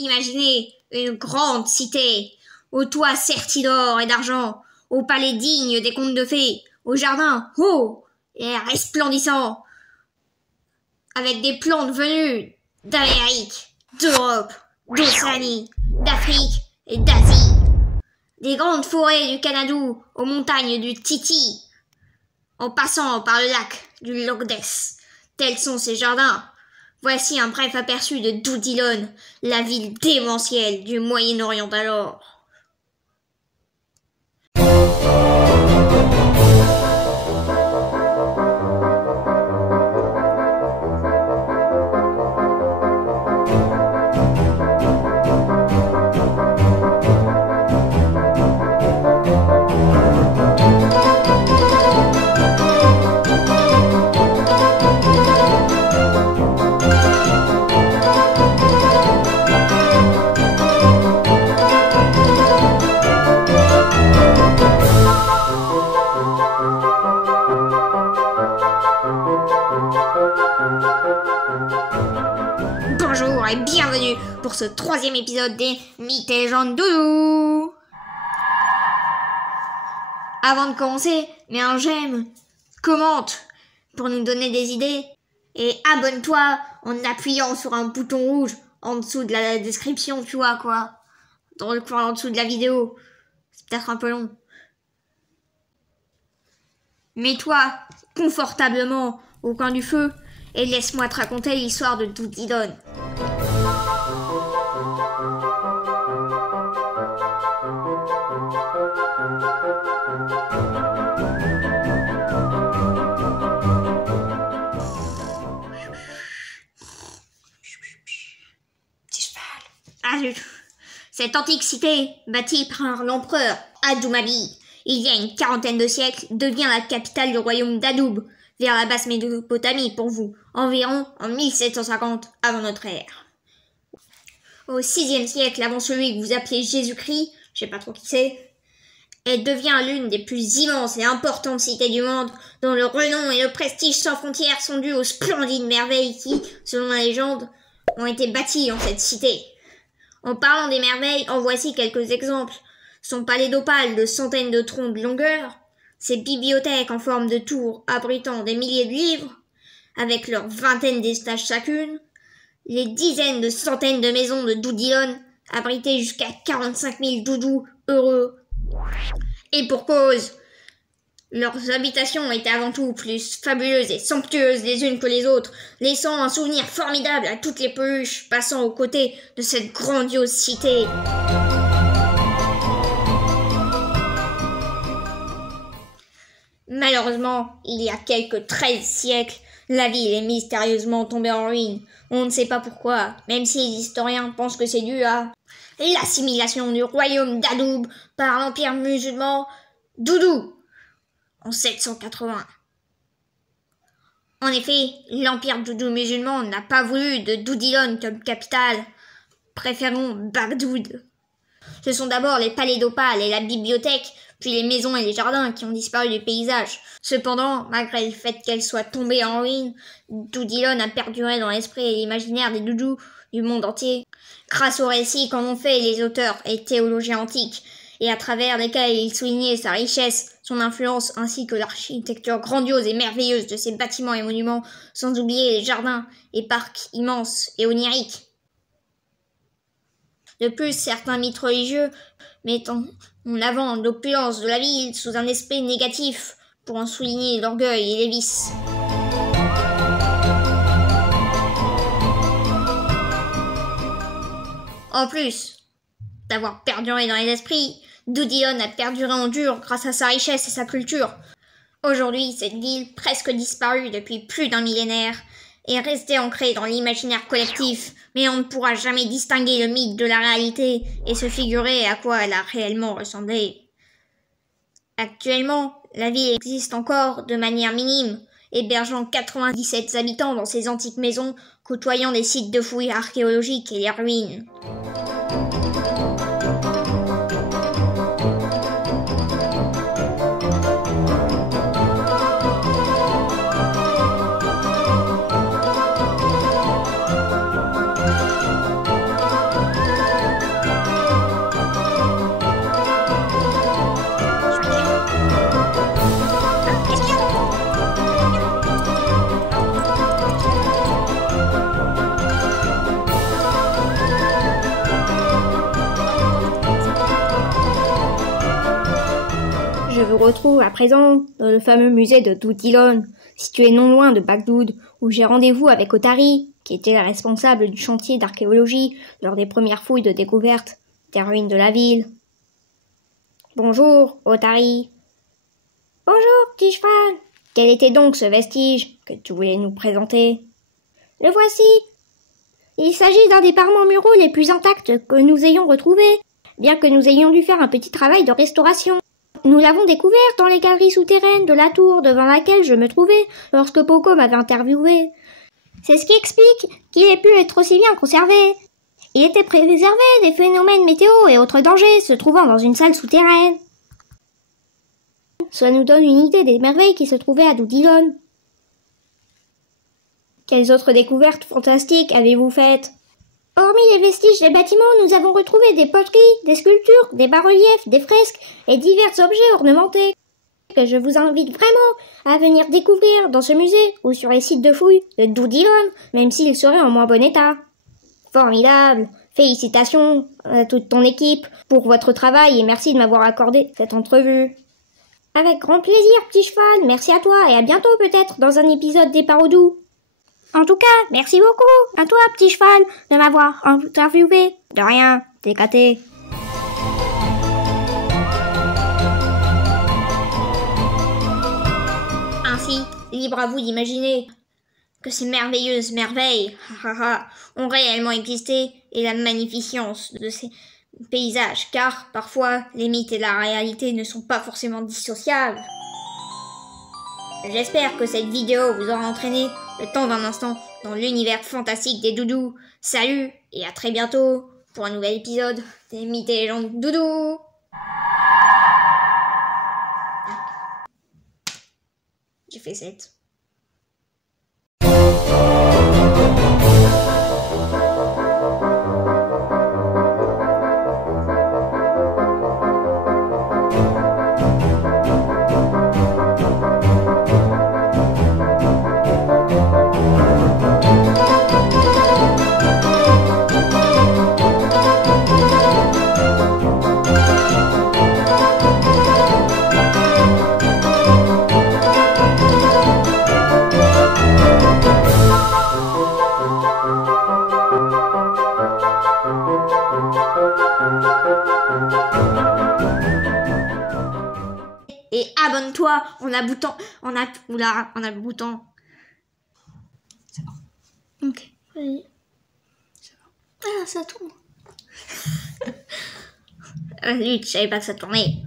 Imaginez une grande cité, aux toits sertis d'or et d'argent, aux palais dignes des contes de fées, aux jardins hauts et resplendissants, avec des plantes venues d'Amérique, d'Europe, d'Océanie, d'Afrique et d'Asie, des grandes forêts du Canada aux montagnes du Titi, en passant par le lac du Loch Ness. Tels sont ces jardins. Voici un bref aperçu de Doodilon, la ville démentielle du Moyen-Orient d'alors. Bonjour et bienvenue pour ce 3e épisode des Mythes et légendes Doudou. Avant de commencer, mets un j'aime, commente pour nous donner des idées et abonne-toi en appuyant sur un bouton rouge en dessous de la description, tu vois quoi, dans le coin en dessous de la vidéo. C'est peut-être un peu long. Mets-toi confortablement au coin du feu et laisse-moi te raconter l'histoire de Doodilon. Cette antique cité, bâtie par l'empereur Hammurabi, il y a une quarantaine de siècles, devient la capitale du royaume d'Adoub, vers la basse Mésopotamie pour vous, environ en 1750 avant notre ère. Au 6e siècle avant celui que vous appelez Jésus-Christ, je sais pas trop qui c'est, elle devient l'une des plus immenses et importantes cités du monde, dont le renom et le prestige sans frontières sont dus aux splendides merveilles qui, selon la légende, ont été bâties en cette cité. En parlant des merveilles, en voici quelques exemples. Son palais d'opale de centaines de troncs de longueur, ses bibliothèques en forme de tours abritant des milliers de livres, avec leurs vingtaines d'étages chacune, les dizaines de centaines de maisons de Doodilon, abritées jusqu'à 45 000 doudous heureux. Et pour cause, leurs habitations étaient avant tout plus fabuleuses et somptueuses les unes que les autres, laissant un souvenir formidable à toutes les peluches passant aux côtés de cette grandiose cité. Malheureusement, il y a quelques 13 siècles, la ville est mystérieusement tombée en ruine. On ne sait pas pourquoi, même si les historiens pensent que c'est dû à l'assimilation du royaume d'Adoub par l'empire musulman Doudou en 780. En effet, l'empire doudou musulman n'a pas voulu de Doodilon comme capitale, préférant Bagdoud. Ce sont d'abord les palais d'opale et la bibliothèque, puis les maisons et les jardins qui ont disparu du paysage. Cependant, malgré le fait qu'elle soit tombée en ruine, Doodilon a perduré dans l'esprit et l'imaginaire des doudous du monde entier, grâce aux récits qu'en ont fait les auteurs et théologiens antiques, et à travers lesquels il soulignait sa richesse, son influence, ainsi que l'architecture grandiose et merveilleuse de ses bâtiments et monuments, sans oublier les jardins et parcs immenses et oniriques. De plus, certains mythes religieux mettent en avant l'opulence de la ville sous un aspect négatif pour en souligner l'orgueil et les vices. En plus d'avoir perduré dans les esprits, Doodilon a perduré en dur grâce à sa richesse et sa culture. Aujourd'hui, cette ville, presque disparue depuis plus d'un millénaire, est restée ancrée dans l'imaginaire collectif, mais on ne pourra jamais distinguer le mythe de la réalité et se figurer à quoi elle a réellement ressemblé. Actuellement, la ville existe encore de manière minime, hébergeant 97 habitants dans ses antiques maisons, côtoyant des sites de fouilles archéologiques et les ruines. vous retrouve à présent dans le fameux musée de Doodilon, situé non loin de Bagdood, où j'ai rendez-vous avec Otari, qui était la responsable du chantier d'archéologie lors des premières fouilles de découverte des ruines de la ville. Bonjour, Otari. Bonjour, petit cheval. Quel était donc ce vestige que tu voulais nous présenter? Le voici. Il s'agit d'un des parements muraux les plus intacts que nous ayons retrouvés, bien que nous ayons dû faire un petit travail de restauration. Nous l'avons découvert dans les galeries souterraines de la tour devant laquelle je me trouvais lorsque Poco m'avait interviewé. C'est ce qui explique qu'il ait pu être aussi bien conservé. Il était préservé des phénomènes météo et autres dangers se trouvant dans une salle souterraine. Cela nous donne une idée des merveilles qui se trouvaient à Doodilon. Quelles autres découvertes fantastiques avez-vous faites? Hormis les vestiges des bâtiments, nous avons retrouvé des poteries, des sculptures, des bas-reliefs, des fresques et divers objets ornementés que je vous invite vraiment à venir découvrir dans ce musée ou sur les sites de fouilles de Doodilon, même s'ils seraient en moins bon état. Formidable! Félicitations à toute ton équipe pour votre travail et merci de m'avoir accordé cette entrevue. Avec grand plaisir, petit cheval, merci à toi et à bientôt peut-être dans un épisode des Parodous. En tout cas, merci beaucoup à toi, petit cheval, de m'avoir interviewé. De rien, t'es gâté. Ainsi, libre à vous d'imaginer que ces merveilleuses merveilles ont réellement existé et la magnificence de ces paysages, car parfois les mythes et la réalité ne sont pas forcément dissociables. J'espère que cette vidéo vous aura entraîné le temps d'un instant dans l'univers fantastique des doudous. Salut et à très bientôt pour un nouvel épisode des mythes et légendes doudous. J'ai fait 7. Et abonne-toi en aboutant, en aboutant. C'est bon. Ok. Oui. C'est bon. Ah, ça tourne. Zut, je savais pas que ça tournait.